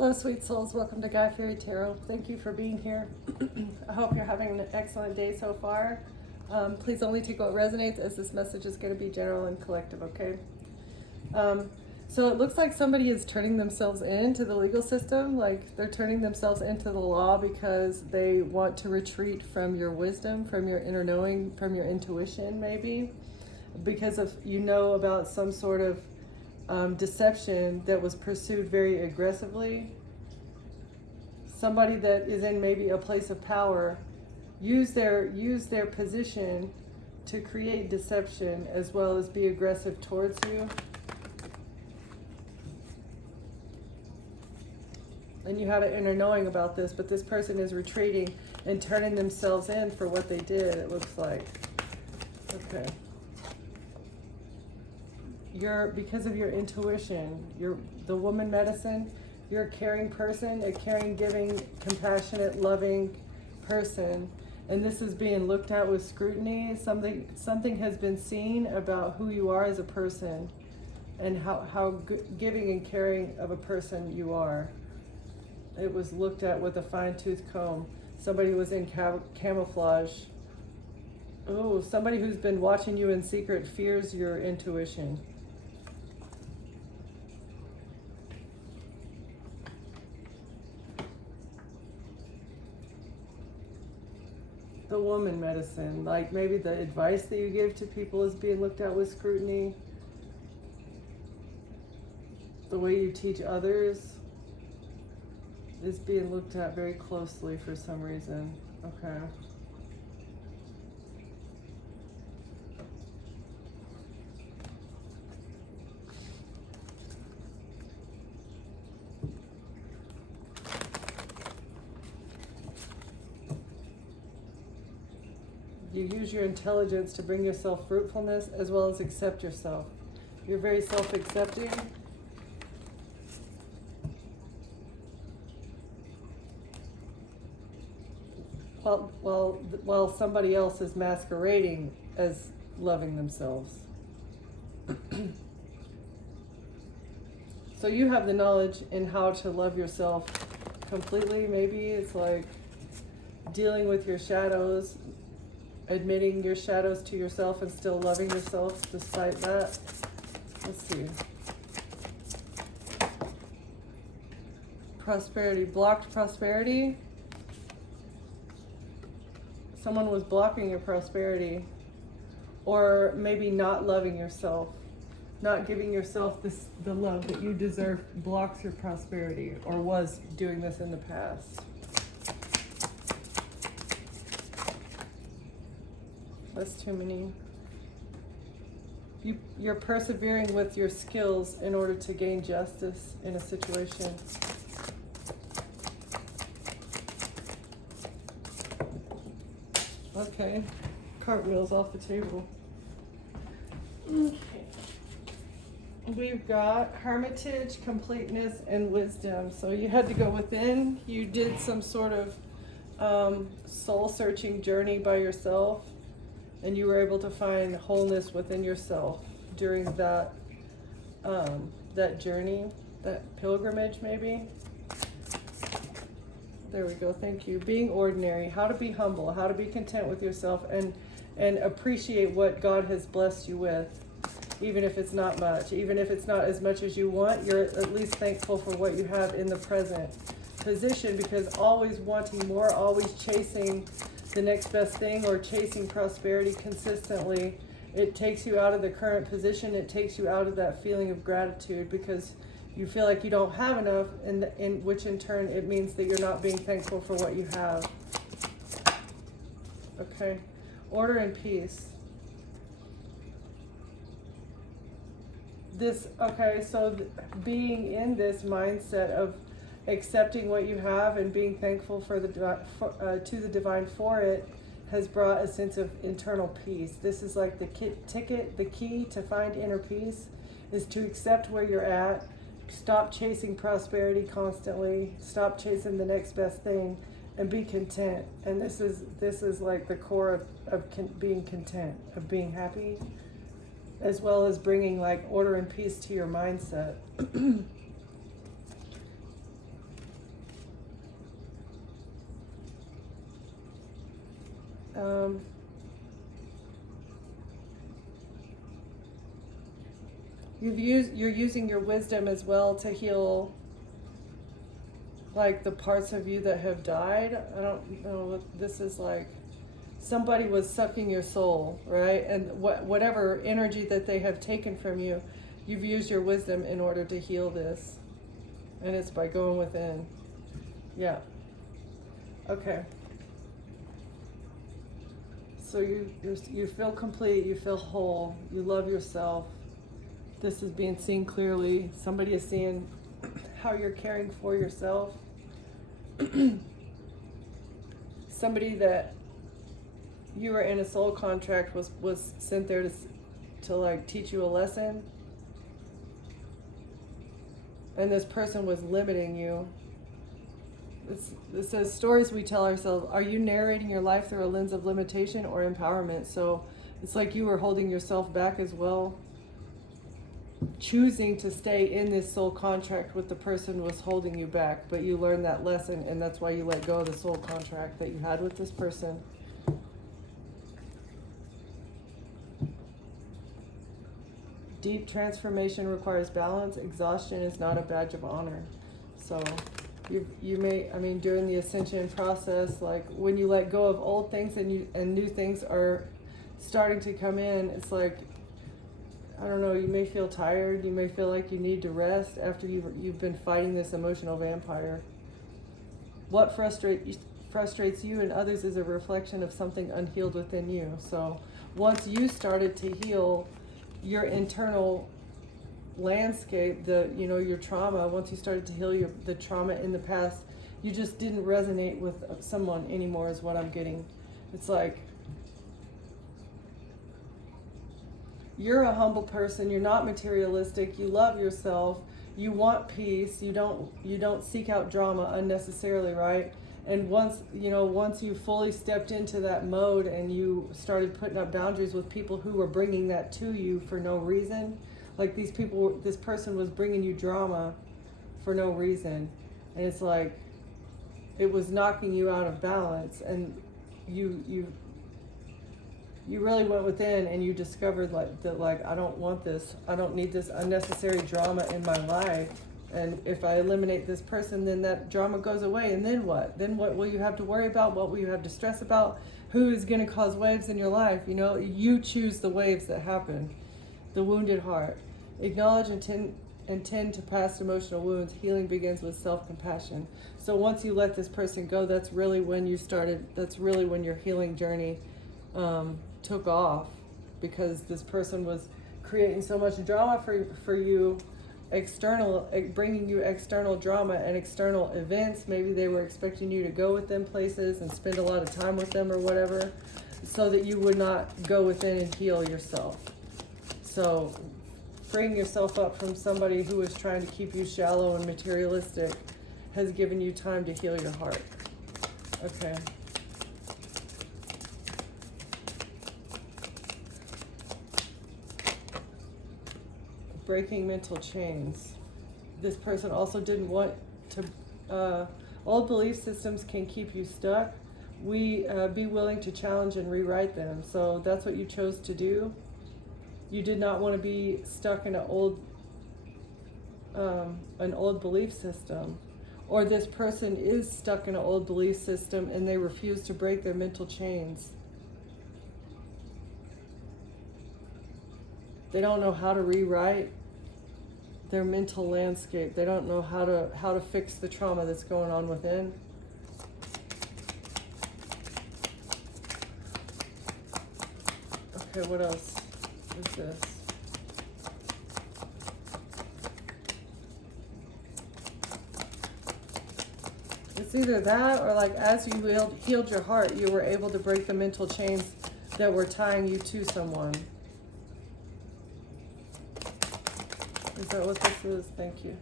Hello, sweet souls. Welcome to Guy Fairy Tarot. Thank you for being here. I hope you're having an excellent day so far. Please only take what resonates, as this message is going to be general and collective, okay? So it looks like somebody is turning themselves into the legal system, like they're turning themselves into the law because they want to retreat from your wisdom, from your inner knowing, from your intuition, maybe, because of about some sort of deception that was pursued very aggressively. Somebody that is in maybe a place of power use their position to create deception as well as be aggressive towards you. And you had an inner knowing about this, but this person is retreating and turning themselves in for what they did, it looks like. Okay. Because of your intuition, you're the woman medicine, you're a caring person, a caring, giving, compassionate, loving person. And this is being looked at with scrutiny. Something has been seen about who you are as a person and how giving and caring of a person you are. It was looked at with a fine-tooth comb. Somebody was in camouflage. Oh, somebody who's been watching you in secret fears your intuition. The woman medicine, like maybe the advice that you give to people is being looked at with scrutiny. The way you teach others is being looked at very closely for some reason. Okay. You use your intelligence to bring yourself fruitfulness as well as accept yourself. You're very self-accepting. While somebody else is masquerading as loving themselves. So you have the knowledge in how to love yourself completely. Maybe it's like dealing with your shadows, admitting your shadows to yourself and still loving yourself despite that. Let's see. Prosperity, blocked prosperity. Someone was blocking your prosperity, or maybe not loving yourself, not giving yourself the love that you deserve blocks your prosperity, or was doing this in the past. That's too many. You're persevering with your skills in order to gain justice in a situation. Okay, cartwheels off the table. Okay. We've got hermitage, completeness, and wisdom. So you had to go within. You did some sort of soul-searching journey by yourself, and you were able to find wholeness within yourself during that that journey, that pilgrimage, maybe. There we go, thank you. Being ordinary, how to be humble, how to be content with yourself and appreciate what God has blessed you with, even if it's not much. Even if it's not as much as you want, you're at least thankful for what you have in the present position, because always wanting more, always chasing the next best thing or chasing prosperity consistently, it takes you out of the current position. It takes you out of that feeling of gratitude because you feel like you don't have enough, in which in turn it means that you're not being thankful for what you have. Okay, order and peace. Being in this mindset of accepting what you have and being thankful for to the divine for it has brought a sense of internal peace. This is like the key to find inner peace is to accept where you're at. Stop chasing prosperity constantly. Stop chasing the next best thing, and be content. And this is like the core of being content, of being happy, as well as bringing like order and peace to your mindset. you're using your wisdom as well to heal like the parts of you that have died. I don't know what this is like. Somebody was sucking your soul, right? And whatever energy that they have taken from you, you've used your wisdom in order to heal this. And it's by going within. Yeah. Okay. So you feel complete, you feel whole, you love yourself. This is being seen clearly. Somebody is seeing how you're caring for yourself. Somebody that you were in a soul contract was sent there to like teach you a lesson. And this person was limiting you. It says, stories we tell ourselves. Are you narrating your life through a lens of limitation or empowerment? So it's like you were holding yourself back as well. Choosing to stay in this soul contract with the person was holding you back, but you learned that lesson, and that's why you let go of the soul contract that you had with this person. Deep transformation requires balance. Exhaustion is not a badge of honor. So you may, I mean, during the ascension process, like when you let go of old things and new things are starting to come in, it's like, I don't know, you may feel tired, you may feel like you need to rest after you've been fighting this emotional vampire. What frustrates you and others is a reflection of something unhealed within you. So once you started to heal your internal landscape, your trauma, once you started to heal the trauma in the past, you just didn't resonate with someone anymore is what I'm getting. It's like, you're a humble person, you're not materialistic, you love yourself, you want peace, you don't seek out drama unnecessarily, right? And once you fully stepped into that mode and you started putting up boundaries with people who were bringing that to you for no reason, like this person was bringing you drama for no reason, and it's like it was knocking you out of balance, and you really went within and you discovered like I don't want this, I don't need this unnecessary drama in my life. And if I eliminate this person, then that drama goes away. And then what? Then what will you have to worry about? What will you have to stress about? Who is going to cause waves in your life? You choose the waves that happen. The wounded heart. Acknowledge and tend to past emotional wounds. Healing begins with self-compassion. So once you let this person go, that's really when your healing journey took off, because this person was creating so much drama for you, bringing you external drama and external events. Maybe they were expecting you to go with them places and spend a lot of time with them or whatever, so that you would not go within and heal yourself. So freeing yourself up from somebody who is trying to keep you shallow and materialistic has given you time to heal your heart. Okay. Breaking mental chains. This person also didn't want to, old belief systems can keep you stuck. Be willing to challenge and rewrite them. So that's what you chose to do. You did not want to be stuck in an old belief system. Or this person is stuck in an old belief system and they refuse to break their mental chains. They don't know how to rewrite their mental landscape. They don't know how to fix the trauma that's going on within. Okay, what else is this? It's either that or like as you healed your heart, you were able to break the mental chains that were tying you to someone. Is that what this is? Thank you.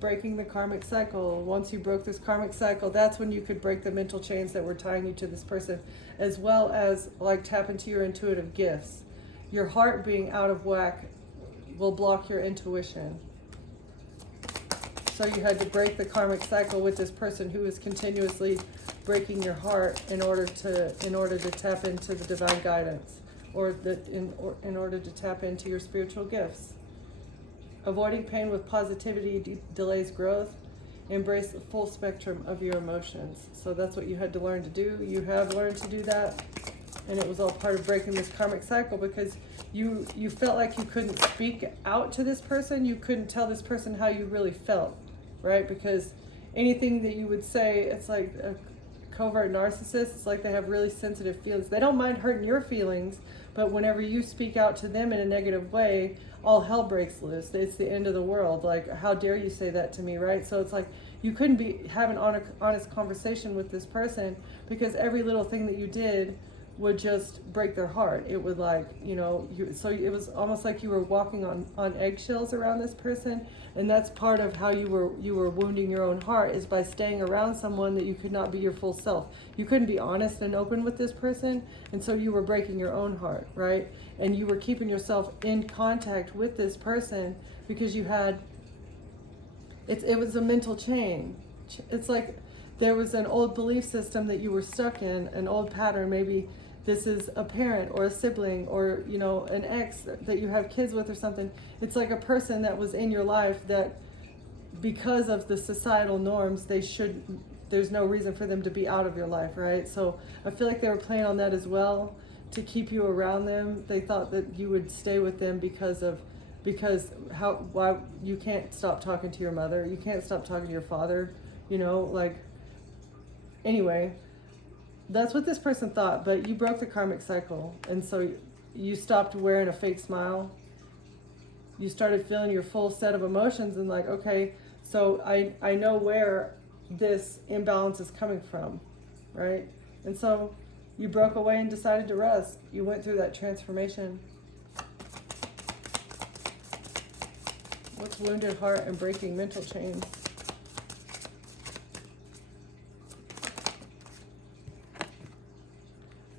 Breaking the karmic cycle. Once you broke this karmic cycle, that's when you could break the mental chains that were tying you to this person, as well as like tap into your intuitive gifts. Your heart being out of whack will block your intuition. So you had to break the karmic cycle with this person who is continuously breaking your heart in order to tap into the divine guidance, or in order to tap into your spiritual gifts. Avoiding pain with positivity delays growth. Embrace the full spectrum of your emotions. So that's what you had to learn to do. You have learned to do that, and it was all part of breaking this karmic cycle, because you felt like you couldn't speak out to this person. You couldn't tell this person how you really felt, right? Because anything that you would say, it's like a covert narcissist. It's like they have really sensitive feelings. They don't mind hurting your feelings, but whenever you speak out to them in a negative way, all hell breaks loose. It's the end of the world. Like, how dare you say that to me, right? So it's like you couldn't be having an honest conversation with this person, because every little thing that you did would just break their heart. It would, like, so it was almost like you were walking on eggshells around this person. And that's part of how you were wounding your own heart, is by staying around someone that you could not be your full self. You couldn't be honest and open with this person, and so you were breaking your own heart, right? And you were keeping yourself in contact with this person because you had, it was a mental chain. It's like there was an old belief system that you were stuck in, an old pattern. Maybe this is a parent or a sibling, or an ex that you have kids with or something. It's like a person that was in your life that, because of the societal norms, there's no reason for them to be out of your life, right? So I feel like they were playing on that as well, to keep you around them. They thought that you would stay with them because why you can't stop talking to your mother, you can't stop talking to your father, anyway. That's what this person thought, but you broke the karmic cycle, and so you stopped wearing a fake smile. You started feeling your full set of emotions, and like, okay, so I know where this imbalance is coming from, right? And so you broke away and decided to rest. You went through that transformation. What's wounded heart and breaking mental chains?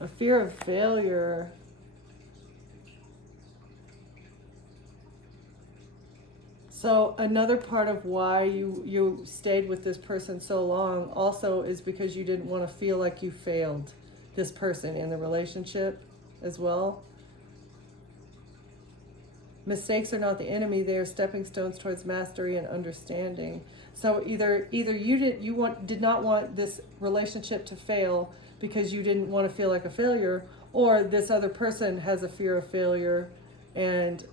A fear of failure. So another part of why you stayed with this person so long also is because you didn't want to feel like you failed this person in the relationship as well. Mistakes are not the enemy, they are stepping stones towards mastery and understanding. So either you did not want this relationship to fail because you didn't want to feel like a failure, or this other person has a fear of failure, and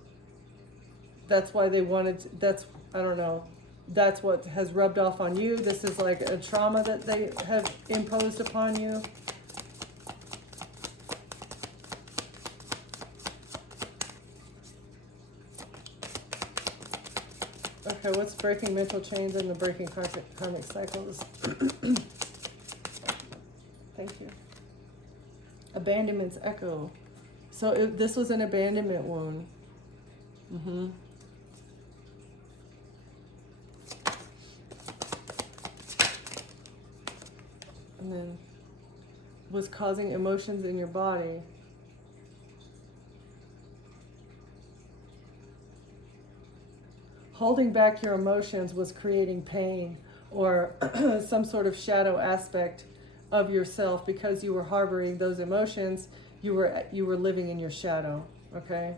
that's why they wanted, I don't know, that's what has rubbed off on you. This is like a trauma that they have imposed upon you. Okay, what's breaking mental chains and the breaking karmic cycles? Thank you. Abandonment's echo. So this was an abandonment wound. And then was causing emotions in your body. Holding back your emotions was creating pain or some sort of shadow aspect of yourself. Because you were harboring those emotions, you were living in your shadow, okay?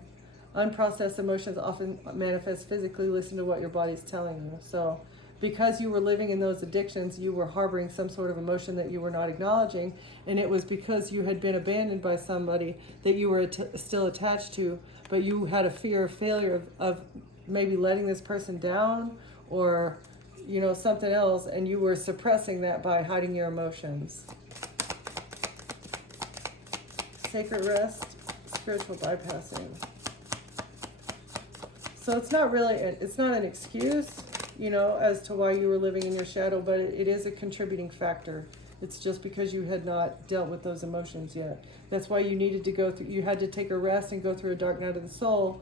Unprocessed emotions often manifest physically. Listen to what your body's telling you. So because you were living in those addictions, you were harboring some sort of emotion that you were not acknowledging, and it was because you had been abandoned by somebody that you were still attached to, but you had a fear of failure of maybe letting this person down, or something else, and you were suppressing that by hiding your emotions. Sacred rest, spiritual bypassing. So it's not an excuse, as to why you were living in your shadow, but it is a contributing factor. It's just because you had not dealt with those emotions yet. That's why you needed to go through, you had to take a rest and go through a dark night of the soul.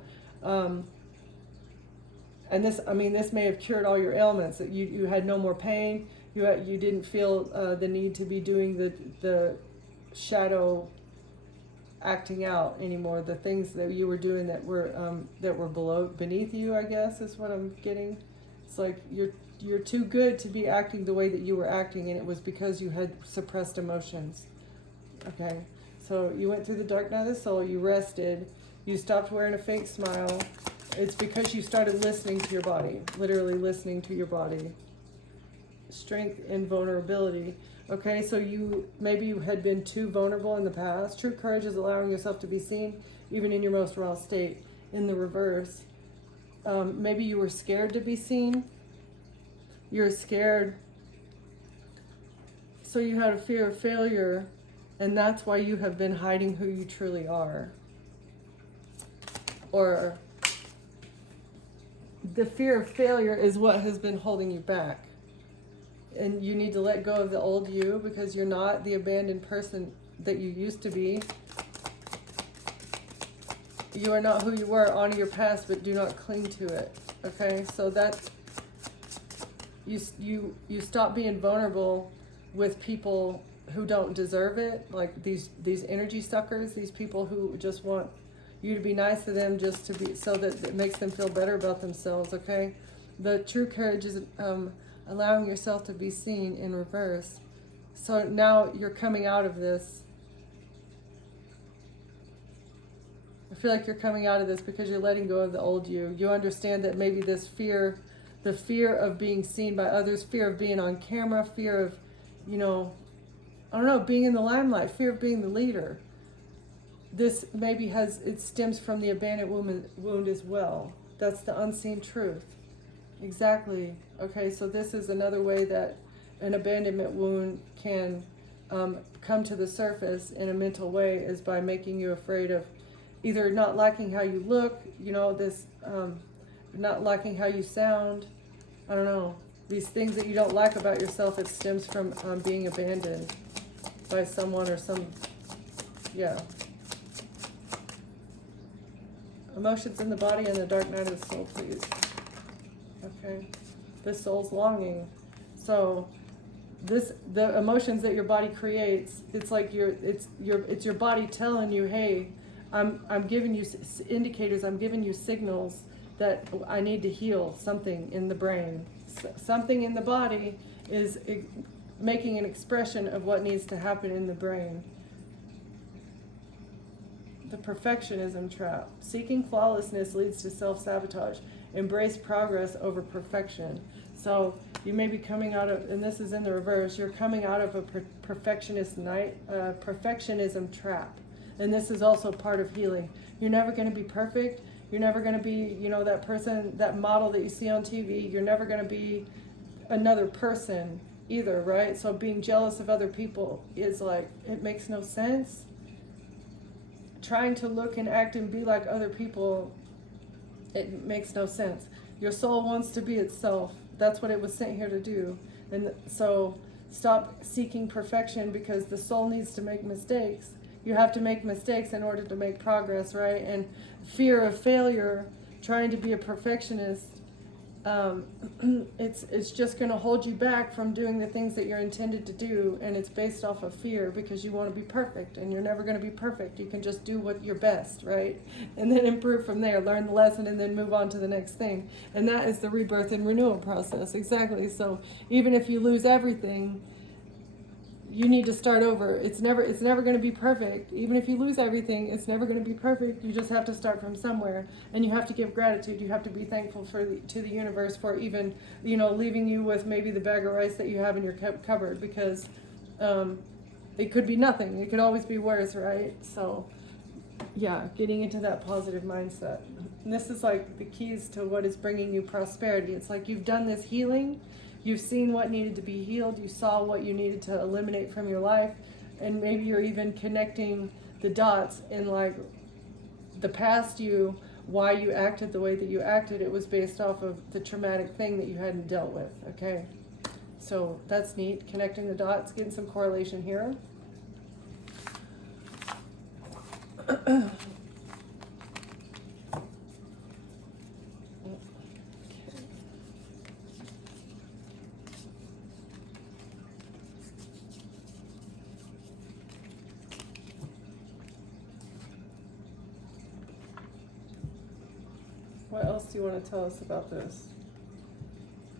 And this may have cured all your ailments. You had no more pain. You didn't feel the need to be doing the shadow acting out anymore. The things that you were doing that were beneath you, I guess, is what I'm getting. It's like you're too good to be acting the way that you were acting, and it was because you had suppressed emotions. Okay, so you went through the dark night of the soul, you rested, you stopped wearing a fake smile. It's because you started listening to your body, literally listening to your body. Strength and vulnerability. Okay, so maybe you had been too vulnerable in the past. True courage is allowing yourself to be seen, even in your most raw state. In the reverse, maybe you were scared to be seen. You're scared, so you had a fear of failure, and that's why you have been hiding who you truly are. Or the fear of failure is what has been holding you back. And you need to let go of the old you, because you're not the abandoned person that you used to be. You are not who you were. Honor your past, but do not cling to it. Okay, so that's you stop being vulnerable with people who don't deserve it, like these energy suckers, these people who just want you to be nice to them just to be, so that it makes them feel better about themselves. Okay, the true courage is allowing yourself to be seen in reverse. So now you're coming out of this. I feel like you're coming out of this because you're letting go of the old you. You understand that maybe this fear, the fear of being seen by others, fear of being on camera, fear of, being in the limelight, fear of being the leader. This maybe it stems from the abandonment wound as well. That's the unseen truth. Exactly. Okay, so this is another way that an abandonment wound can come to the surface in a mental way, is by making you afraid of either not liking how you look, not liking how you sound. I don't know. These things that you don't like about yourself, it stems from being abandoned by someone or yeah. Emotions in the body and the dark night of the soul, please. Okay. The soul's longing. So the emotions that your body creates, it's like it's your body telling you, hey, I'm giving you indicators, I'm giving you signals that I need to heal something in the brain. Something in the body is making an expression of what needs to happen in the brain. The perfectionism trap. Seeking flawlessness leads to self-sabotage. Embrace progress over perfection. So you may be coming out of, and this is in the reverse, you're coming out of a perfectionism trap. And this is also part of healing. You're never going to be perfect. You're never going to be, that person, that model that you see on TV. You're never going to be another person either, right? So being jealous of other people is like, it makes no sense. Trying to look and act and be like other people, it makes no sense. Your soul wants to be itself. That's what it was sent here to do. And so stop seeking perfection, because the soul needs to make mistakes. You have to make mistakes in order to make progress, right? And fear of failure, trying to be a perfectionist, it's just going to hold you back from doing the things that you're intended to do, and it's based off of fear, because you want to be perfect, and you're never going to be perfect. You can just do what your best, right? And then improve from there, learn the lesson, and then move on to the next thing. And that is the rebirth and renewal process. Exactly. So even if you lose everything, you need to start over. It's never going to be perfect. Even if you lose everything, it's never going to be perfect. You just have to start from somewhere, and you have to give gratitude. You have to be thankful to the universe for even, leaving you with maybe the bag of rice that you have in your cupboard, because it could be nothing. It could always be worse, right? So yeah, getting into that positive mindset. And this is like the keys to what is bringing you prosperity. It's like you've done this healing. You've seen what needed to be healed. You saw what you needed to eliminate from your life. And maybe you're even connecting the dots in like the past you, why you acted the way that you acted. It was based off of the traumatic thing that you hadn't dealt with, okay? So that's neat, connecting the dots, getting some correlation here. What else do you want to tell us about this?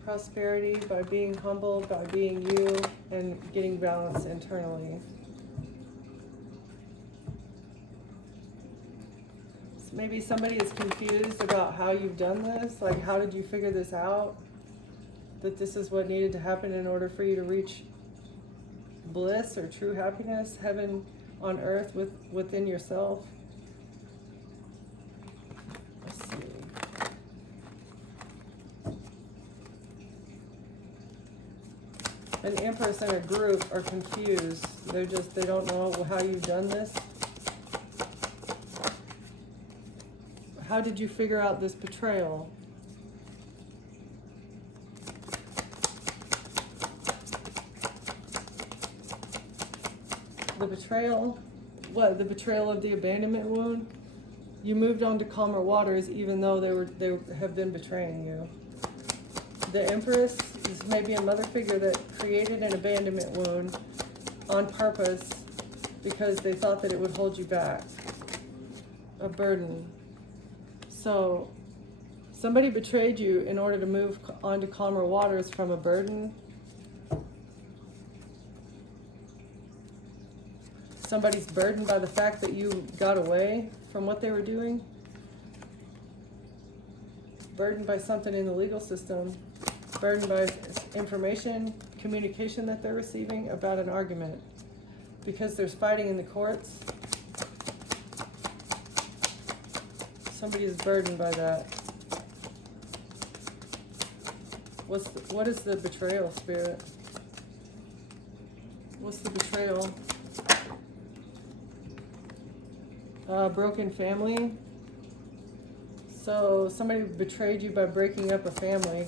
prosperity by being humble, by being you, and getting balance internally. So maybe somebody is confused about how you've done this. Like, how did you figure this out? That this is what needed to happen in order for you to reach bliss or true happiness, heaven on earth within yourself. Let's see. An empress and a group are confused. They don't know how you've done this. How did you figure out this betrayal? The betrayal, what? The betrayal of the abandonment wound? You moved on to calmer waters even though they have been betraying you. The Empress is maybe a mother figure that created an abandonment wound on purpose because they thought that it would hold you back. A burden. So somebody betrayed you in order to move on to calmer waters from a burden. Somebody's burdened by the fact that you got away from what they were doing. Burdened by something in the legal system. Burdened by information, communication that they're receiving about an argument. Because there's fighting in the courts. Somebody is burdened by that. What is the betrayal, Spirit? What's the betrayal? Broken family. So somebody betrayed you by breaking up a family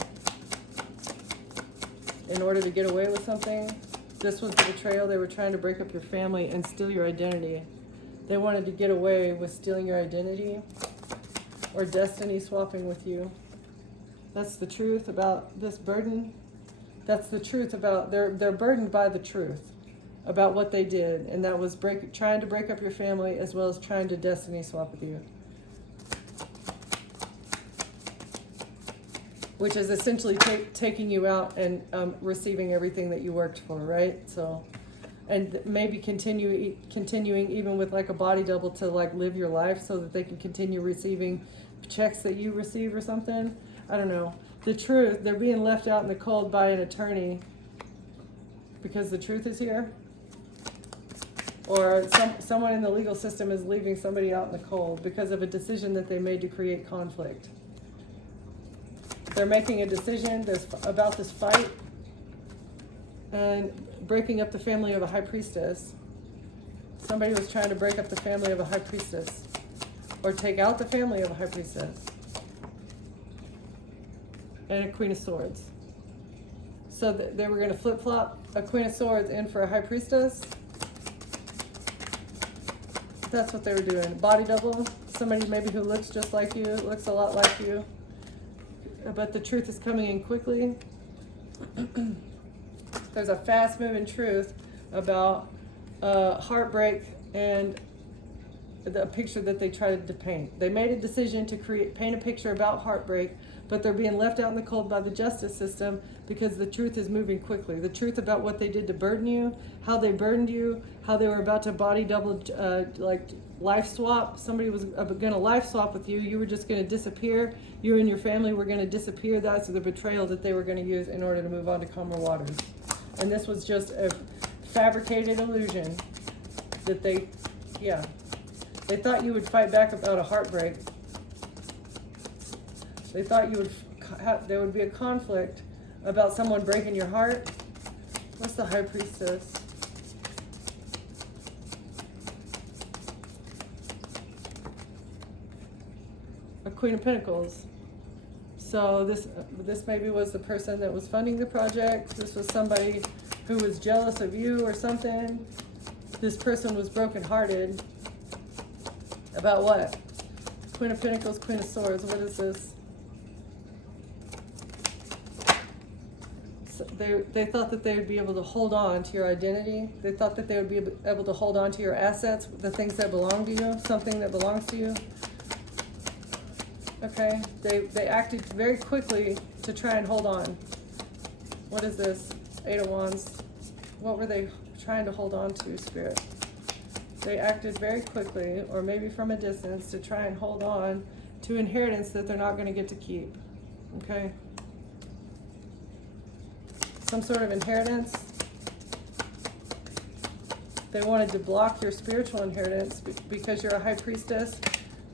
in order to get away with something. This was the betrayal. They were trying to break up your family and steal your identity. They wanted to get away with stealing your identity or destiny swapping with you. That's the truth about this burden. That's the truth about, they're burdened by the truth about what they did, and that was trying to break up your family as well as trying to destiny swap with you. Which is essentially taking you out and receiving everything that you worked for, right? So, and maybe continuing even with like a body double to like live your life so that they can continue receiving checks that you receive or something. I don't know. The truth, they're being left out in the cold by an attorney because the truth is here. Or someone in the legal system is leaving somebody out in the cold because of a decision that they made to create conflict. They're making a decision about this fight and breaking up the family of a high priestess. Somebody was trying to break up the family of a high priestess or take out the family of a high priestess. And a Queen of Swords. So they were going to flip-flop a Queen of Swords in for a high priestess. That's what they were doing. Body double. Somebody maybe who looks just like you, looks a lot like you. But the truth is coming in quickly. There's a fast-moving truth about heartbreak and the picture that they tried to paint. They made a decision to paint a picture about heartbreak, but they're being left out in the cold by the justice system because the truth is moving quickly. The truth about what they did to burden you, how they burdened you, how they were about to body double, like life swap. Somebody was going to life swap with you. You were just going to disappear. You and your family were going to disappear. That's the betrayal that they were going to use in order to move on to calmer waters. And this was just a fabricated illusion that they thought you would fight back about a heartbreak. They thought there would be a conflict about someone breaking your heart. What's the High Priestess? A Queen of Pentacles. So this maybe was the person that was funding the project. This was somebody who was jealous of you or something. This person was brokenhearted. About what? Queen of Pentacles, Queen of Swords. What is this? So they thought that they would be able to hold on to your identity. They thought that they would be able to hold on to your assets, the things that belong to you, something that belongs to you. Okay? They acted very quickly to try and hold on. What is this? Eight of Wands. What were they trying to hold on to, Spirit? They acted very quickly, or maybe from a distance, to try and hold on to inheritance that they're not going to get to keep. Okay? Some sort of inheritance. They wanted to block your spiritual inheritance because you're a high priestess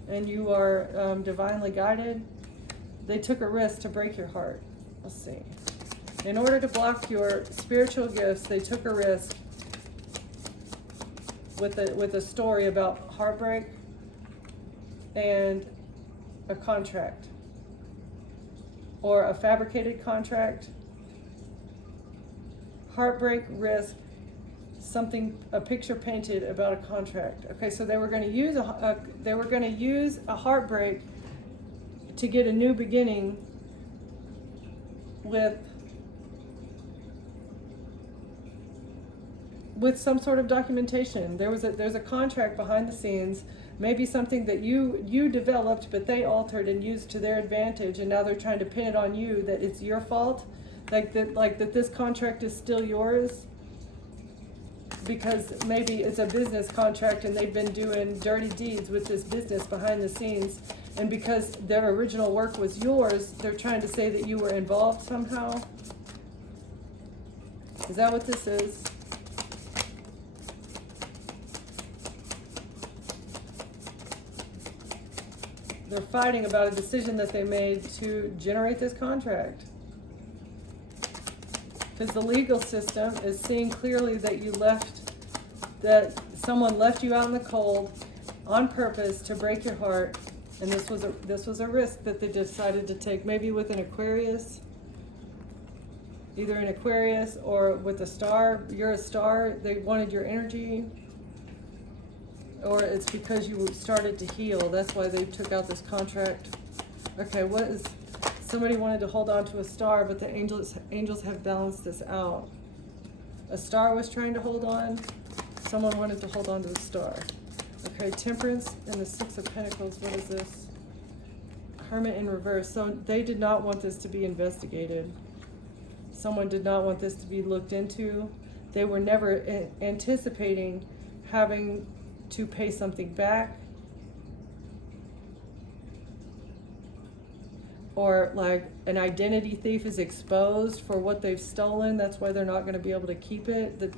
and you are divinely guided. They took a risk to break your heart. Let's see. In order to block your spiritual gifts, they took a risk with a story about heartbreak and a contract, or a fabricated contract. Heartbreak, risk, something, a picture painted about a contract. Okay, so they were going to use a heartbreak to get a new beginning with some sort of documentation. There's a contract behind the scenes, maybe something that you developed, but they altered and used to their advantage, and now they're trying to pin it on you that it's your fault, like that this contract is still yours, because maybe it's a business contract and they've been doing dirty deeds with this business behind the scenes, and because their original work was yours, they're trying to say that you were involved somehow. Is that what this is? They're fighting about a decision that they made to generate this contract. Because the legal system is seeing clearly that someone left you out in the cold on purpose to break your heart, and this was a risk that they decided to take, maybe with an Aquarius, either an Aquarius or with a star. You're a star. They wanted your energy. Or it's because you started to heal. That's why they took out this contract. Okay, somebody wanted to hold on to a star, but the angels have balanced this out. A star was trying to hold on. Someone wanted to hold on to the star. Okay, Temperance and the Six of Pentacles. What is this? Hermit in reverse. So they did not want this to be investigated. Someone did not want this to be looked into. They were never anticipating having to pay something back, or like an identity thief is exposed for what they've stolen. That's why they're not going to be able to keep it. The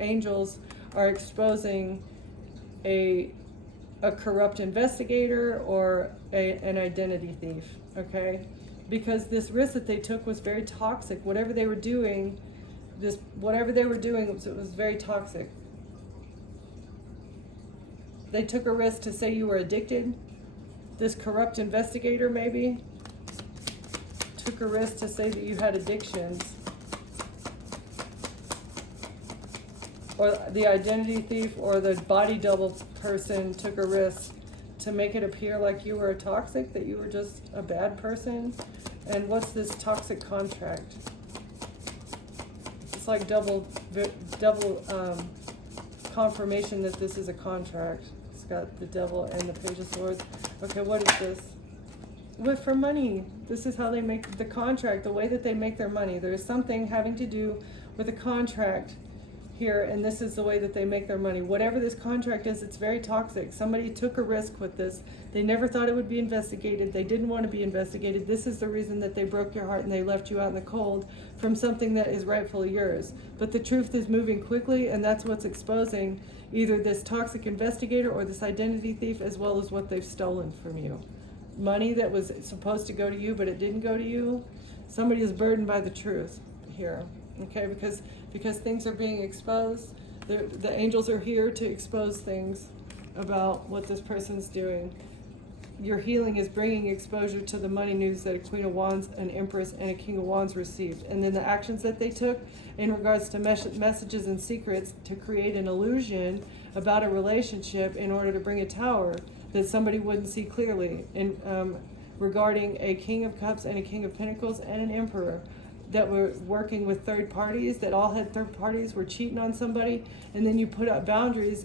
angels are exposing a corrupt investigator or an identity thief. Okay, because this risk that they took was very toxic. Whatever they were doing, it was very toxic. They took a risk to say you were addicted. This corrupt investigator maybe took a risk to say that you had addictions. Or the identity thief or the body double person took a risk to make it appear like you were toxic, that you were just a bad person. And what's this toxic contract? It's like double confirmation that this is a contract. It's got the devil and the Page of Swords. Okay, what is this? What, for money? This is how they make the contract, the way that they make their money. There is something having to do with a contract here, and this is the way that they make their money. Whatever this contract is, it's very toxic. Somebody took a risk with this. They never thought it would be investigated. They didn't want to be investigated. This is the reason that they broke your heart and they left you out in the cold from something that is rightfully yours. But the truth is moving quickly, and that's what's exposing either this toxic investigator or this identity thief, as well as what they've stolen from you. Money that was supposed to go to you, but it didn't go to you. Somebody is burdened by the truth here. Okay, because things are being exposed. The angels are here to expose things about what this person's doing. Your healing is bringing exposure to the money news that a Queen of Wands, an Empress, and a King of Wands received. And then the actions that they took in regards to messages and secrets to create an illusion about a relationship in order to bring a tower that somebody wouldn't see clearly, regarding a King of Cups and a King of Pentacles and an Emperor that were working with third parties, that all had third parties, were cheating on somebody, and then you put up boundaries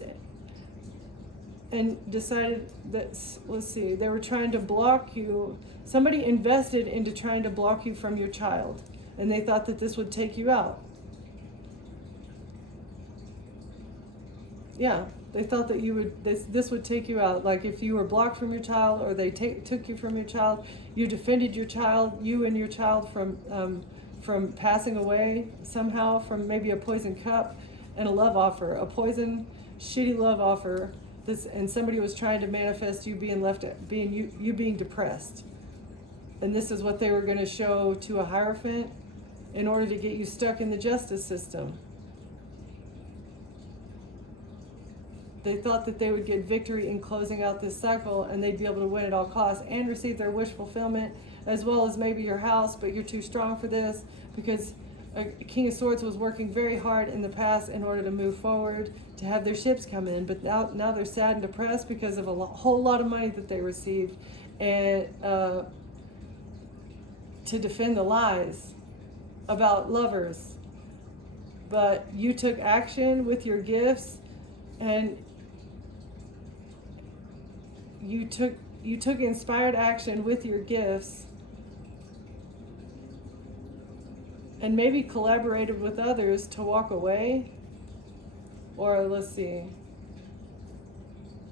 and decided that, let's see, they were trying to block you. Somebody invested into trying to block you from your child. and they thought that this would take you out. Yeah, they thought that this would take you out. Like if you were blocked from your child, or they took you from your child, you defended your child, you and your child from passing away somehow, from maybe a poison cup and a love offer, a poison, shitty love offer. And somebody was trying to manifest you being depressed. And this is what they were going to show to a Hierophant in order to get you stuck in the justice system. They thought that they would get victory in closing out this cycle, and they'd be able to win at all costs and receive their wish fulfillment, as well as maybe your house, but you're too strong for this, because King of Swords was working very hard in the past in order to move forward, to have their ships come in, but now they're sad and depressed because of a whole lot of money that they received, and to defend the lies about lovers. But you took action with your gifts, and you took inspired action with your gifts, and maybe collaborated with others to walk away. Or let's see,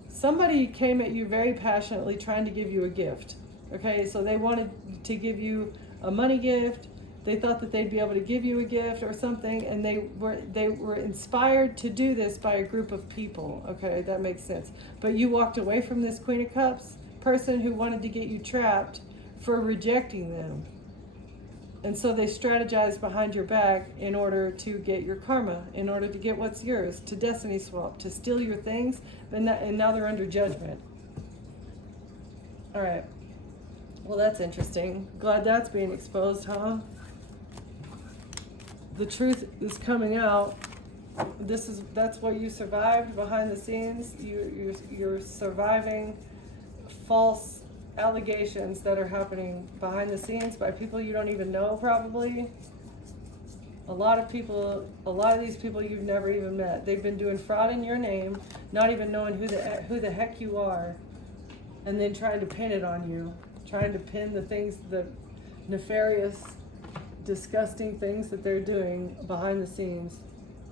somebody came at you very passionately trying to give you a gift. Okay, so they wanted to give you a money gift. They thought that they'd be able to give you a gift or something, and they were inspired to do this by a group of people. Okay, that makes sense. But you walked away from this Queen of Cups person who wanted to get you trapped for rejecting them. And so they strategized behind your back in order to get your karma, in order to get what's yours, to destiny swap, to steal your things, and now they're under judgment. All right. Well, that's interesting. Glad that's being exposed, huh? The truth is coming out. That's what you survived behind the scenes. You're surviving false allegations that are happening behind the scenes by people you don't even know, probably. A lot of these people you've never even met. They've been doing fraud in your name, not even knowing who the heck you are, and then trying to pin it on you, trying to pin the nefarious, disgusting things that they're doing behind the scenes,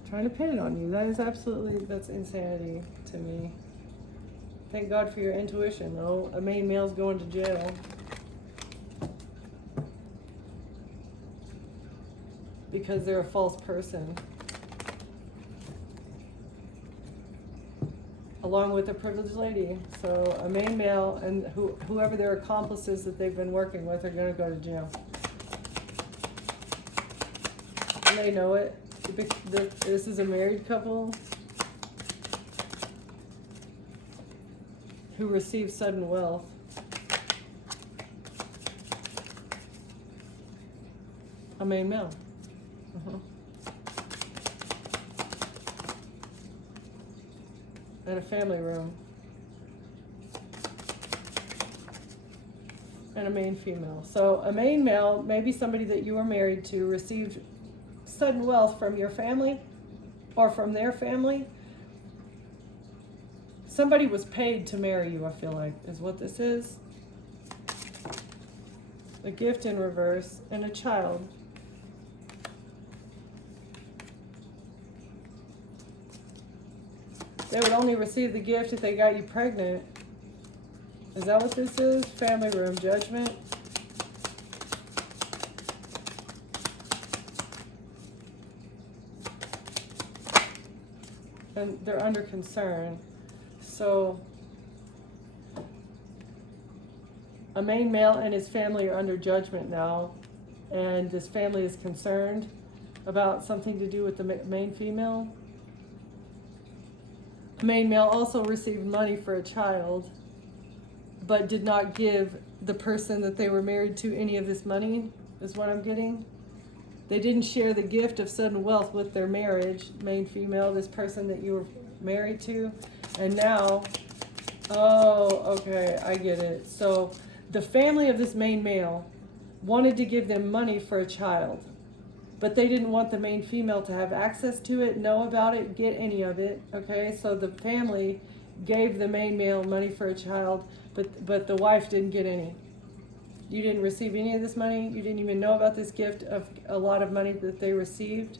trying to pin it on you. That's insanity to me. Thank God for your intuition, though. A main male's going to jail. Because they're a false person. Along with a privileged lady. So a main male and whoever their accomplices that they've been working with are going to go to jail. And they know it. This is a married couple who received sudden wealth. A main male. And a family room. And a main female. So a main male, maybe somebody that you were married to, received sudden wealth from your family or from their family. Somebody was paid to marry you, I feel like, is what this is. A gift in reverse and a child. They would only receive the gift if they got you pregnant. Is that what this is? Family room, judgment. And they're under concern. So a main male and his family are under judgment now, and this family is concerned about something to do with the main female. The main male also received money for a child, but did not give the person that they were married to any of this money, is what I'm getting. They didn't share the gift of sudden wealth with their marriage, main female, this person that you were married to. And now, oh, okay, I get it. So the family of this main male wanted to give them money for a child, but they didn't want the main female to have access to it, know about it, get any of it, okay? So the family gave the main male money for a child, but the wife didn't get any. You didn't receive any of this money. You didn't even know about this gift of a lot of money that they received.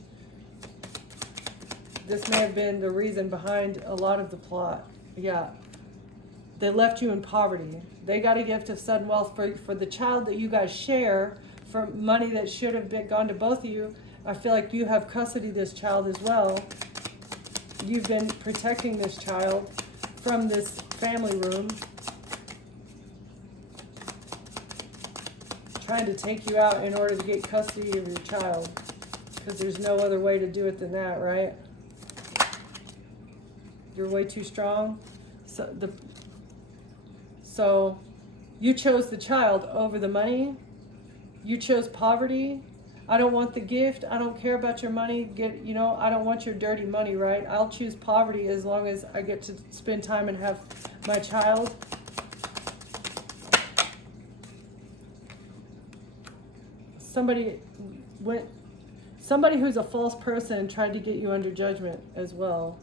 This may have been the reason behind a lot of the plot. Yeah. They left you in poverty. They got a gift of sudden wealth for the child that you guys share, for money that should have gone to both of you. I feel like you have custody of this child as well. You've been protecting this child from this family room, trying to take you out in order to get custody of your child, because there's no other way to do it than that, right? You're way too strong. So you chose the child over the money. You chose poverty. I don't want the gift. I don't care about your money. I don't want your dirty money, right? I'll choose poverty as long as I get to spend time and have my child. Somebody who's a false person tried to get you under judgment as well.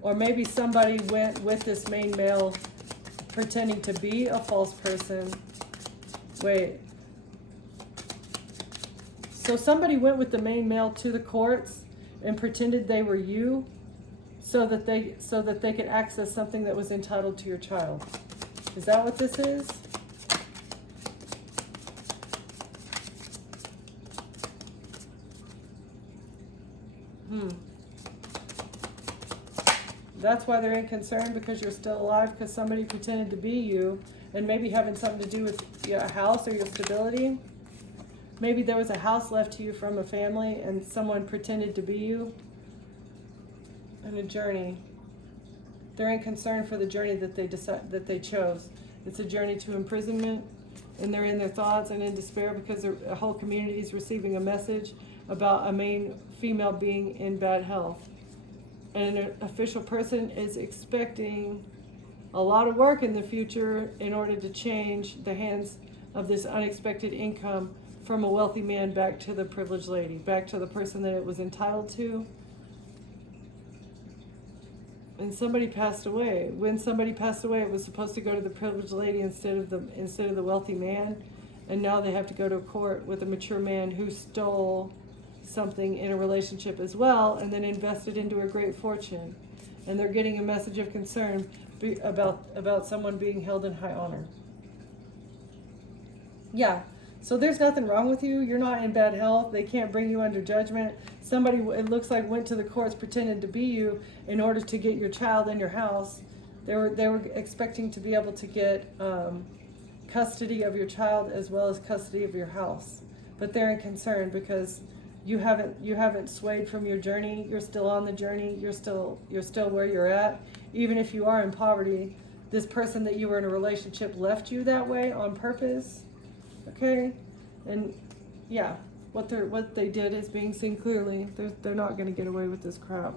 Or maybe somebody went with this main male pretending to be a false person. Wait. So somebody went with the main male to the courts and pretended they were you so that they could access something that was entitled to your child. Is that what this is? That's why they're in concern, because you're still alive, because somebody pretended to be you, and maybe having something to do with your house or your stability. Maybe there was a house left to you from a family and someone pretended to be you. And a journey. They're in concern for the journey that they chose. It's a journey to imprisonment, and they're in their thoughts and in despair because a whole community is receiving a message about a main female being in bad health. And an official person is expecting a lot of work in the future in order to change the hands of this unexpected income from a wealthy man back to the privileged lady, back to the person that it was entitled to. And somebody passed away. When somebody passed away, it was supposed to go to the privileged lady instead of the wealthy man. And now they have to go to court with a mature man who stole something in a relationship as well, and then invested into a great fortune. And they're getting a message of concern about someone being held in high honor. Yeah, so there's nothing wrong with you. You're not in bad health. They can't bring you under judgment. Somebody, it looks like, went to the courts pretending to be you in order to get your child in your house. They were expecting to be able to get custody of your child as well as custody of your house. But they're in concern because you haven't swayed from your journey. You're still on the journey. You're still where you're at. Even if you are in poverty, this person that you were in a relationship left you that way on purpose. Okay? And yeah, what they did is being seen clearly. They're not going to get away with this crap.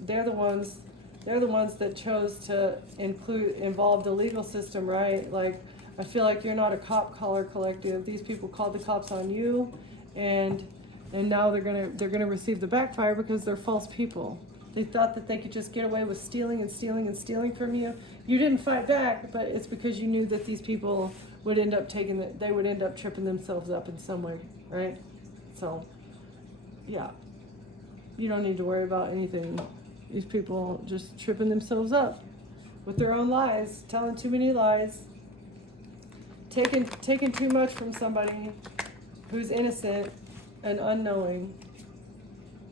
They're the ones that chose to involve the legal system, right? Like, I feel like you're not a cop caller collective. These people called the cops on you, and now they're gonna receive the backfire because they're false people. They thought that they could just get away with stealing and stealing and stealing from you. You didn't fight back, but it's because you knew that these people would end up tripping themselves up in some way, right? So, yeah, you don't need to worry about anything. These people just tripping themselves up with their own lies, telling too many lies. Taking too much from somebody who's innocent and unknowing.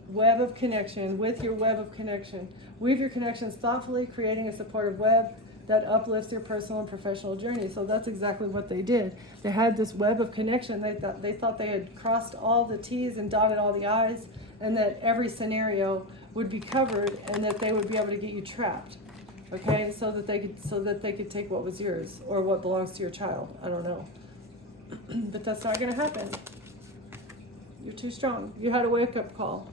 Web of connection, with your web of connection. Weave your connections thoughtfully, creating a supportive web that uplifts your personal and professional journey. So that's exactly what they did. They had this web of connection. They thought they had crossed all the T's and dotted all the I's, and that every scenario would be covered, and that they would be able to get you trapped. Okay, so that they could take what was yours or what belongs to your child. I don't know. But that's not going to happen. You're too strong. You had a wake-up call.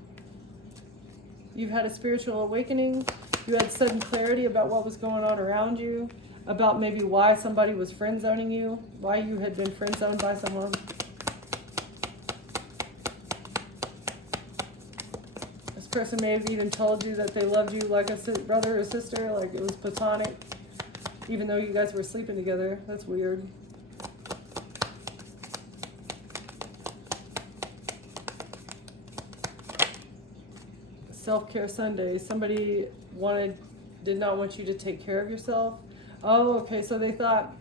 You've had a spiritual awakening. You had sudden clarity about what was going on around you, about maybe why somebody was friend-zoning you, why you had been friend-zoned by someone. Person may have even told you that they loved you like a brother or sister, like it was platonic, even though you guys were sleeping together. That's weird. Self-care Sunday. Somebody did not want you to take care of yourself. Oh, okay. So they thought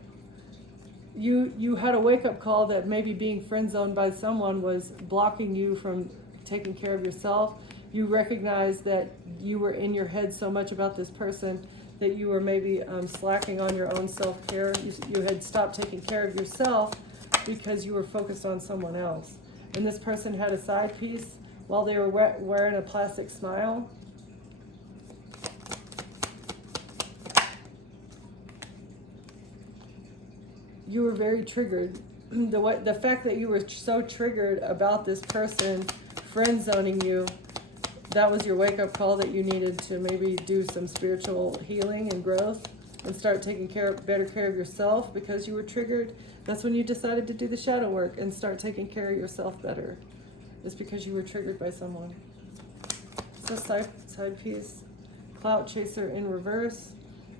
you had a wake-up call that maybe being friend zoned by someone was blocking you from taking care of yourself. You recognized that you were in your head so much about this person that you were maybe slacking on your own self-care. You had stopped taking care of yourself because you were focused on someone else. And this person had a side piece while they were wearing a plastic smile. You were very triggered. The fact that you were so triggered about this person friend zoning you, that was your wake-up call that you needed to maybe do some spiritual healing and growth and start taking better care of yourself because you were triggered. That's when you decided to do the shadow work and start taking care of yourself better. It's because you were triggered by someone. So side piece, clout chaser in reverse.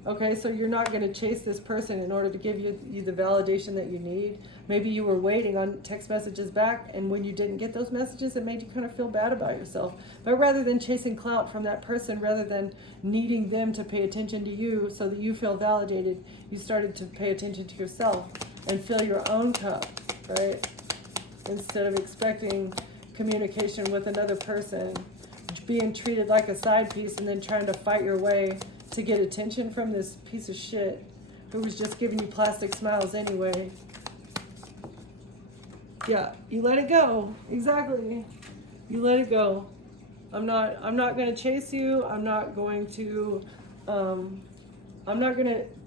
Okay, so you're not going to chase this person in order to give you the validation that you need. Maybe you were waiting on text messages back, and when you didn't get those messages, it made you kind of feel bad about yourself. But rather than chasing clout from that person, rather than needing them to pay attention to you so that you feel validated, you started to pay attention to yourself and fill your own cup, right? Instead of expecting communication with another person, being treated like a side piece and then trying to fight your way to get attention from this piece of shit who was just giving you plastic smiles anyway. Yeah, you let it go. Exactly. You let it go. I'm not going to chase you. I'm not going to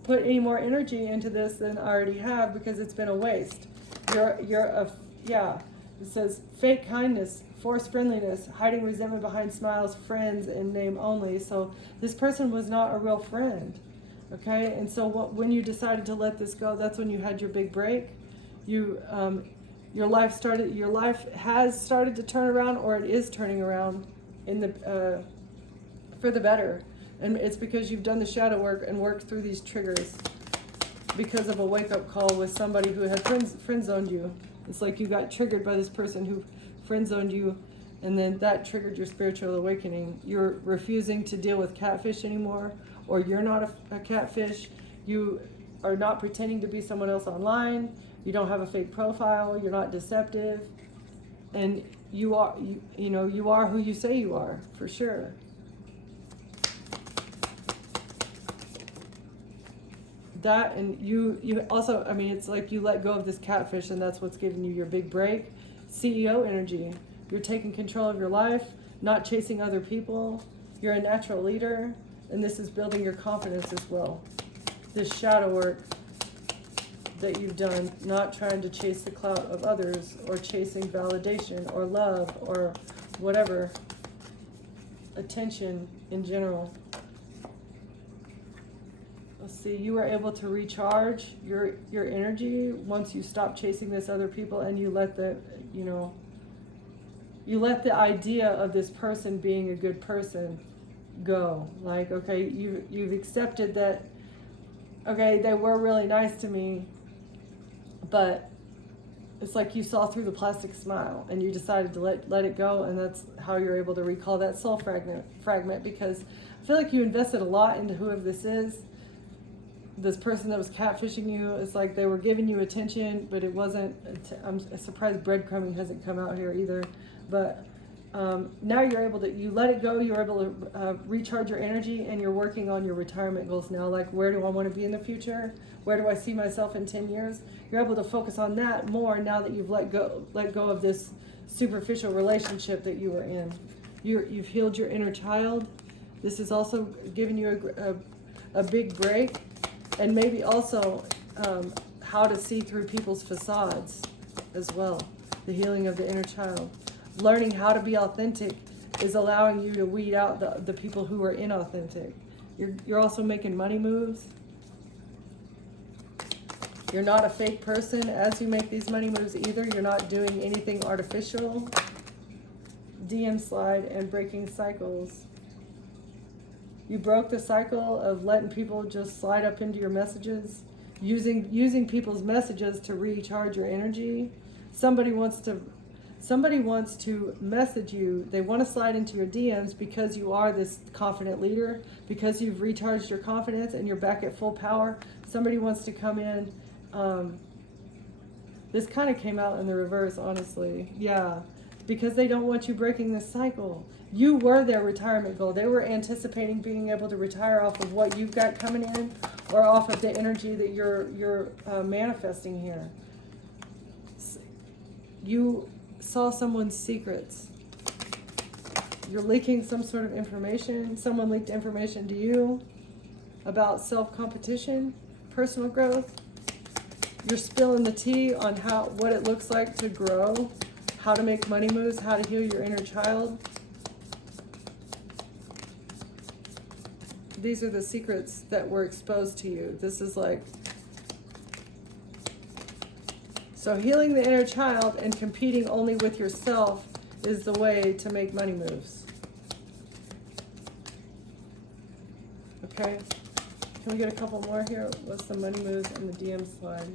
put any more energy into this than I already have because it's been a waste. It says fake kindness, forced friendliness, hiding resentment behind smiles, friends in name only. So this person was not a real friend, okay? And so when you decided to let this go, that's when you had your big break. Your life has started to turn around, or it is turning around for the better. And it's because you've done the shadow work and worked through these triggers because of a wake-up call with somebody who had friend-zoned you. It's like you got triggered by this person who friend-zoned you, and then that triggered your spiritual awakening. You're refusing to deal with catfish anymore, or you're not a catfish. You are not pretending to be someone else online. You don't have a fake profile. You're not deceptive, and you are who you say you are, for sure. That, and you also, it's like you let go of this catfish, and that's what's giving you your big break. CEO energy. You're taking control of your life, not chasing other people. You're a natural leader, and this is building your confidence as well. This shadow work that you've done, not trying to chase the clout of others or chasing validation or love or whatever, attention in general. Let's see, you were able to recharge your energy once you stopped chasing this other people, and you let the idea of this person being a good person go. Like, okay, you've accepted that, okay, they were really nice to me, but it's like you saw through the plastic smile and you decided to let it go, and that's how you're able to recall that soul fragment, because I feel like you invested a lot into whoever this is. This person that was catfishing you, it's like they were giving you attention, but it wasn't. I'm surprised breadcrumbing hasn't come out here either. But now you let it go. You're able to recharge your energy, and you're working on your retirement goals now. Like, where do I want to be in the future? Where do I see myself in 10 years? You're able to focus on that more now that you've let go of this superficial relationship that you were in. You've healed your inner child. This is also giving you a big break. And maybe also how to see through people's facades as well. The healing of the inner child. Learning how to be authentic is allowing you to weed out the people who are inauthentic. You're also making money moves. You're not a fake person as you make these money moves either. You're not doing anything artificial. DM slide and breaking cycles. You broke the cycle of letting people just slide up into your messages, using people's messages to recharge your energy. Somebody wants to message you. They want to slide into your DMs because you are this confident leader, because you've recharged your confidence and you're back at full power. Somebody wants to come in. This kind of came out in the reverse, honestly. Yeah, because they don't want you breaking this cycle. You were their retirement goal. They were anticipating being able to retire off of what you've got coming in, or off of the energy that you're manifesting here. You saw someone's secrets. You're leaking some sort of information. Someone leaked information to you about self-competition, personal growth. You're spilling the tea on what it looks like to grow, how to make money moves, how to heal your inner child. These are the secrets that were exposed to you. This is like, so healing the inner child and competing only with yourself is the way to make money moves. Okay, can we get a couple more here? What's the money moves in the DM slide?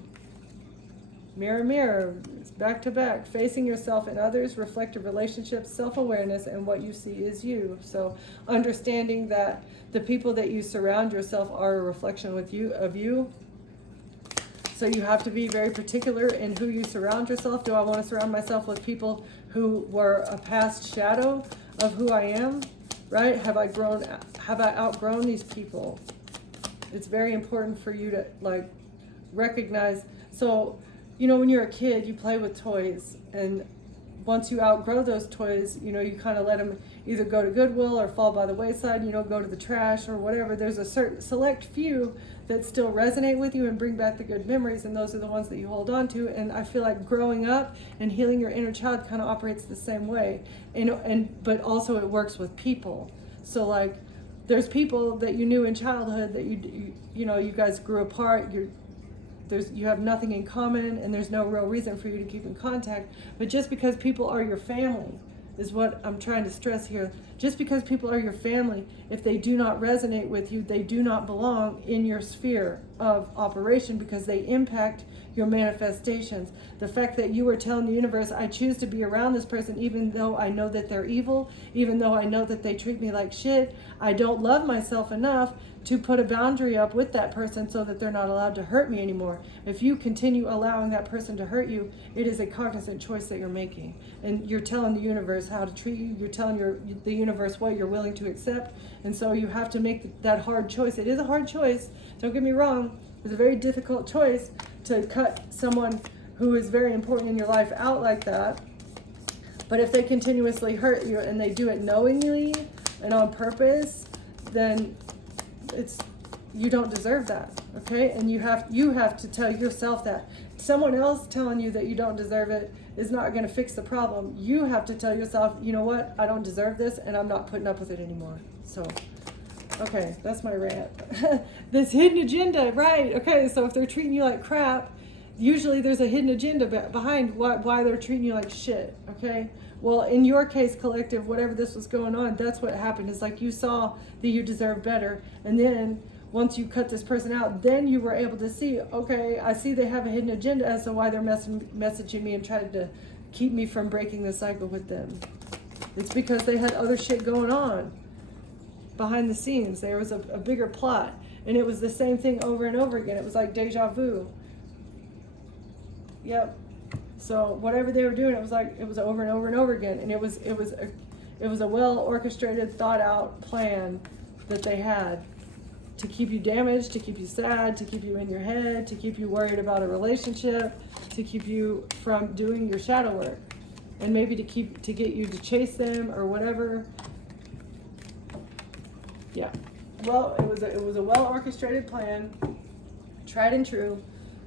Mirror, mirror, it's back to back. Facing yourself and others, reflective relationships, self-awareness, and what you see is you. So understanding that the people that you surround yourself are a reflection of you. So you have to be very particular in who you surround yourself. Do I want to surround myself with people who were a past shadow of who I am? Right? Have I outgrown these people? It's very important for you to like recognize. So, you know, when you're a kid, you play with toys, and once you outgrow those toys, you know, you kind of let them either go to Goodwill or fall by the wayside, you know, go to the trash or whatever. There's a certain select few that still resonate with you and bring back the good memories, and those are the ones that you hold on to. And I feel like growing up and healing your inner child kind of operates the same way, but also it works with people. So like, there's people that you knew in childhood that you know, you guys grew apart. You have nothing in common, and there's no real reason for you to keep in contact. But just because people are your family is what I'm trying to stress here. Just because people are your family, if they do not resonate with you, they do not belong in your sphere of operation, because they impact your manifestations. The fact that you are telling the universe, I choose to be around this person even though I know that they're evil, even though I know that they treat me like shit. I don't love myself enough to put a boundary up with that person so that they're not allowed to hurt me anymore. If you continue allowing that person to hurt you, it is a cognizant choice that you're making. And you're telling the universe how to treat you. You're telling the universe what you're willing to accept. And so you have to make that hard choice. It is a hard choice. Don't get me wrong. It's a very difficult choice to cut someone who is very important in your life out like that. But if they continuously hurt you and they do it knowingly and on purpose, then you don't deserve that, okay? And you have to tell yourself that. Someone else telling you that you don't deserve it is not going to fix the problem. You have to tell yourself, you know what, I don't deserve this, and I'm not putting up with it anymore. So, okay, that's my rant. This hidden agenda, right? Okay, so if they're treating you like crap, usually there's a hidden agenda behind why they're treating you like shit, okay? Well, in your case, collective, whatever this was going on, that's what happened. It's like you saw that you deserve better. And then once you cut this person out, then you were able to see, okay, I see they have a hidden agenda as to why they're messaging me and trying to keep me from breaking the cycle with them. It's because they had other shit going on behind the scenes. There was a bigger plot. And it was the same thing over and over again. It was like deja vu. Yep. So whatever they were doing, it was over and over and over again. And it was a well orchestrated, thought out plan that they had to keep you damaged, to keep you sad, to keep you in your head, to keep you worried about a relationship, to keep you from doing your shadow work, and maybe to get you to chase them or whatever. Yeah. Well, it was a well orchestrated plan, tried and true,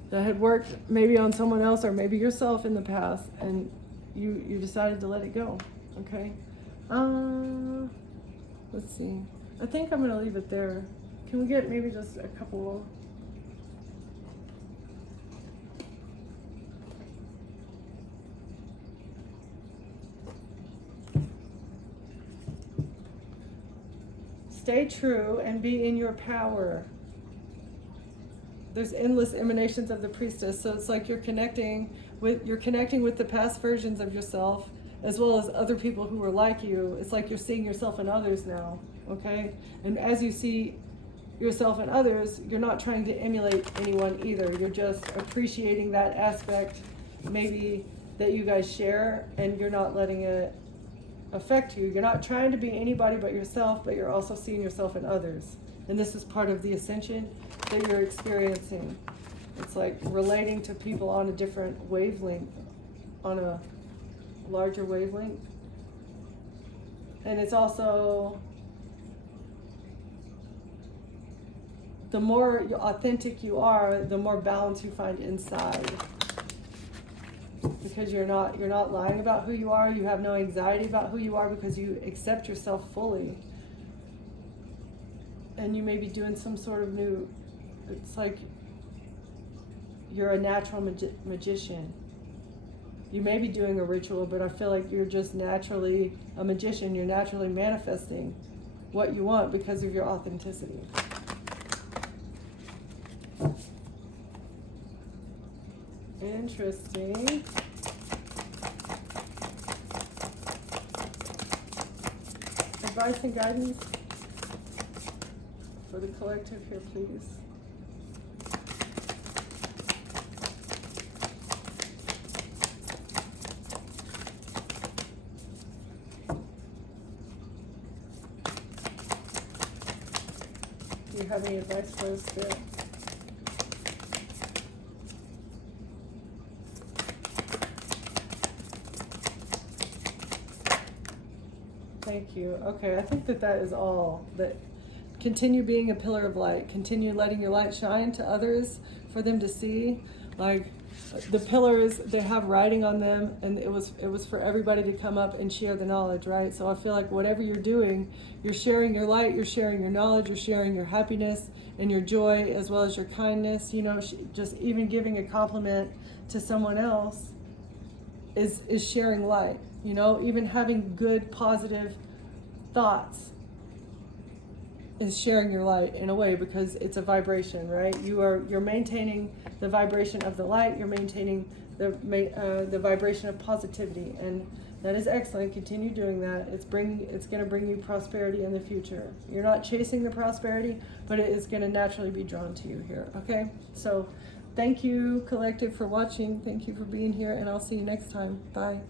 that had worked maybe on someone else or maybe yourself in the past, and you decided to let it go. Okay. Let's see. I think I'm gonna leave it there. Can we get maybe just a couple? stay true and be in your power. There's endless emanations of the priestess, so it's like you're connecting with the past versions of yourself, as well as other people who were like you. It's like you're seeing yourself in others now, okay? And as you see yourself in others, you're not trying to emulate anyone either. You're just appreciating that aspect maybe that you guys share, and you're not letting it affect you. You're not trying to be anybody but yourself, but you're also seeing yourself in others. And this is part of the ascension that you're experiencing. It's like relating to people on a different wavelength, on a larger wavelength. And it's also, the more authentic you are, the more balance you find inside. Because you're not lying about who you are. You have no anxiety about who you are because you accept yourself fully. And you may be doing some sort of new, it's like you're a natural magician. You may be doing a ritual, but I feel like you're just naturally a magician. You're naturally manifesting what you want because of your authenticity. Interesting. Advice and guidance for the collective here, please. Do you have any advice for us, Spirit? Thank you. Okay, I think that is all. That continue being a pillar of light. Continue letting your light shine to others for them to see. Like the pillars, they have writing on them, and it was for everybody to come up and share the knowledge, right? So I feel like whatever you're doing, you're sharing your light, you're sharing your knowledge, you're sharing your happiness and your joy, as well as your kindness. You know, just even giving a compliment to someone else is sharing light. You know, even having good, positive thoughts is sharing your light in a way, because it's a vibration, right? You're maintaining the vibration of the light. You're maintaining the vibration of positivity, and that is excellent. Continue doing that. It's going to bring you prosperity in the future. You're not chasing the prosperity, but it is going to naturally be drawn to you here. Okay, so thank you, collective, for watching. Thank you for being here, and I'll see you next time. Bye.